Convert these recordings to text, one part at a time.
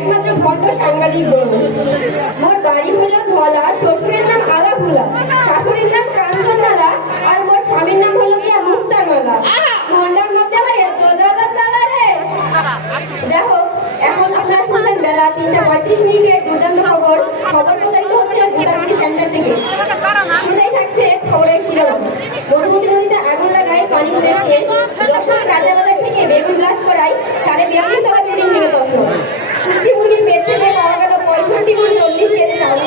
একমাত্র ভণ্ড সাংবাদিক বলব। মোর বাড়ি হলো ধলা, শ্বশুরের নাম আলা ভোলা, শাশুড়ির নাম কাঞ্চনমালা, আর মোর স্বামীর নাম হলো কি মুক্তারমালা। ভণ্ডার মধ্যে আবার এত জ্বালার জ্বালা রে। যাই হোক, এখন আপনারা শুনছেন বেলা ৩:৩৫ দুর্দান্ত খবর প্রচারিত হচ্ছে গোদাগুড়ি সেন্টার থেকে। শুরুতেই থাকছে খবরের শিরোনাম। মধুমতি নদীতে আগুন লাগায় পানি পুড়ে শেষ। যশোর কাঁচা বাজার থেকে বেগুন ব্লাস্ট করায় 42.5 তলা বিল্ডিং ভেঙে তছনছ। কুচি মুরগির পেট থেকে পাওয়া গেল 65 মণ 40 কেজি চাউল।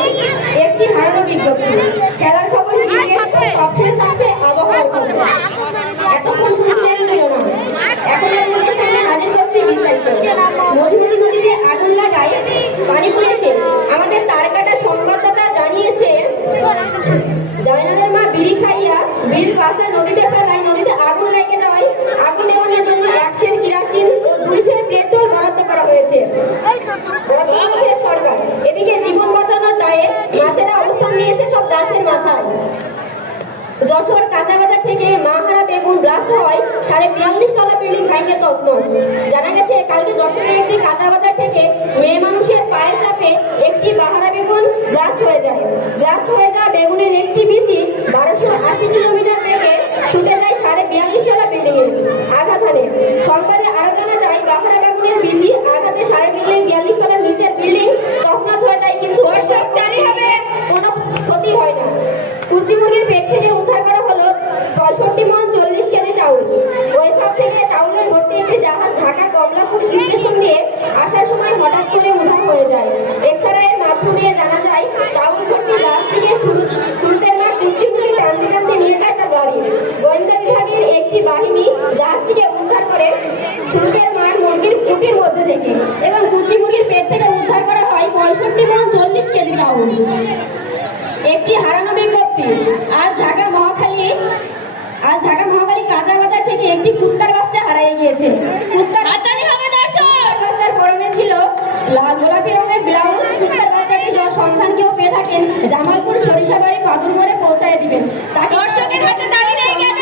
একটি হারানো বিজ্ঞপ্তি। খেলার খবর, ক্রিকেট, সবশেষ থাকছে আবহাওয়ার খবর। এতক্ষণ শুনছিলেন শিরোনাম, এখন আপনাদের সামনে হাজির করছি বিস্তারিত। মধুমতি নদীতে আগুন লাগায় পানি পুড়ে শেষ। আমাদের তারকাটা সংবাদদাতা জানিয়েছে, জয়নালের মা বিড়ি খাইয়া বিড়ির বাসা নদীতে ফেলায় নদীতে আগুন লেগে যাওয়ায় আগুন নেভানোর জন্য 1 সের কেরোসিন ও 2 সের পেট্রোল বরাদ্দ করা হয়েছে সরকার। এদিকে জীবন বাঁচানোর দায়ে মাছেরা অবস্থান নিয়েছে সব গাছের মাথায়। যশোর কাঁচা বাজার থেকে মাহারা বেগুন ব্লাস্ট হওয়ায় 42.5 তলা বিল্ডিং ভেঙে তছনছ। জানা গেছে, কালকে যশোরের একটি কাঁচা বাজার থেকে মেয়ে মানুষের পায়ের চাপে একটি বাহারা বেগুন ব্লাস্ট হয়ে যায়। বেগুনের একটি বিচি 1280 কিলোমিটার বেগে ছুটে যায় 42.5 তলা বিল্ডিং এ, আঘাত হানে। সংবাদে আরো জানা যায়, বাহারা বেগুনের বিচি আঘাতে 42.5 তলার নিচের বিল্ডিং তছনছ হয়ে যায়, কিন্তু কোনো ক্ষতি হয় না। কুচি মুরগির পেট থেকে উদ্ধার করা হলো 65 মণ 40 কেজি চাউল। ওইভাব থেকে চাউলের ভর্তি একটি জাহাজ ঢাকা কমলাপুর স্টেশন দিয়ে আসার সময় হঠাৎ করে উধাও হয়ে যায়। এক্সআরআইয়ের মাধ্যমে জানা যায়, চাউল ভর্তি জাহাজটিকে শুরুতের মা কুচি মুরগি টানতে টানতে নিয়ে যায় তার বাড়ি। গোয়েন্দা বিভাগের একটি বাহিনী জাহাজটিকে উদ্ধার করে শুরুতের মার মুরগির কুটির মধ্যে থেকে, এবং কুচি মুরগির পেট থেকে উদ্ধার করা হয় 65 মণ 40 কেজি চাউল। একটি হারানো বিজ্ঞপ্তি। আজ ঢাকা মহাখালী কাঁচা বাজার থেকে একটি কুত্তার বাচ্চা হারিয়ে গিয়েছে। কুত্তার বাচ্চার পরনে ছিল লাল গোলাপি রঙের ব্লাউজ। কুত্তার বাচ্চাটি সন্ধান কেউ পেয়ে থাকেন, জামালপুর সরিষাবাড়ি পাথর মোড়ে পৌঁছায় দিবেন। তাকে দর্শকের হাতে তালি নেই কেন?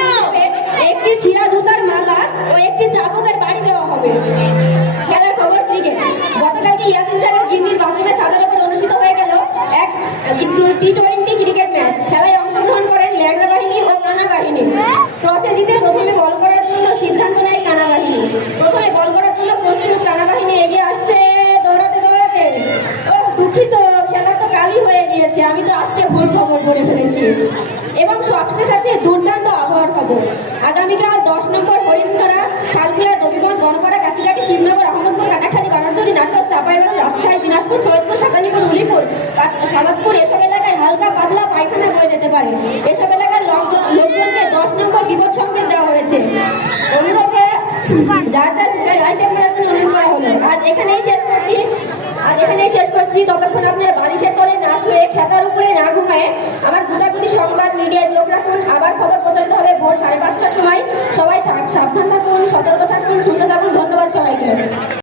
একটি ছিঁড়া জুতার মালা ও একটি চাবুকের বাড়ি দেওয়া হবে। খেলার খবর, ক্রিকেট। গতকালকে ইয়াসিন সাহেবের গিন্নির বাথরুমে ছাদের উপর অনুষ্ঠিত হয়ে গেল এক টি20 ক্রিকেট ম্যাচ। খেলায় অংশগ্রহণ করেন ল্যাংড়া বাহিনী ও কানা বাহিনী। টসে জিতে প্রথমে বল করার জন্য সিদ্ধান্ত নেয় কানা বাহিনী। প্রথমে বল করার জন্য প্রস্তুত কানা বাহিনী এগিয়ে আসছে দৌড়াতে। দুঃখিত, খেলা তো কালই হয়ে গিয়েছে, আমি তো আজকে ভুল খবর করে ফেলেছি। এবং সবচেয়ে সাথে দুর্দান্ত আবহাওয়ার খবর। আগামীকাল 10 নম্বর হরিণছড়া, খালবিলা, দবিগঞ্জ, বনপাড়া, কাছিকাটি, শিবনগর, আহমদপুর, কাটাখালী, বানারজনী, নাটক, চাঁপাইনবাবগঞ্জ, রাজশাহী, দিনাজপুর, সৈয়দপুর, হাসানীপুর, উলিপুর, সালাদপুর এসব এলাকায় হালকা পাতলা পায়খানা বয়ে যেতে পারে। এসব এলাকার লোকজনকে 10 নম্বর বিপদ সংকেত দেওয়া হয়েছে। অনুরোধে যার লাল টেপ মারার জন্য অনুরোধ করা হলো। আজ এখানেই শেষ করছি। ততক্ষণ আপনারা বালিশের তলে না শুয়ে, খেতার উপরে না ঘুমায় আমার গুদাগুদি সংবাদ মিডিয়ায় চোখ রাখুন। আবার খবর প্রচারিত হবে ভোর 5:30টার সময়।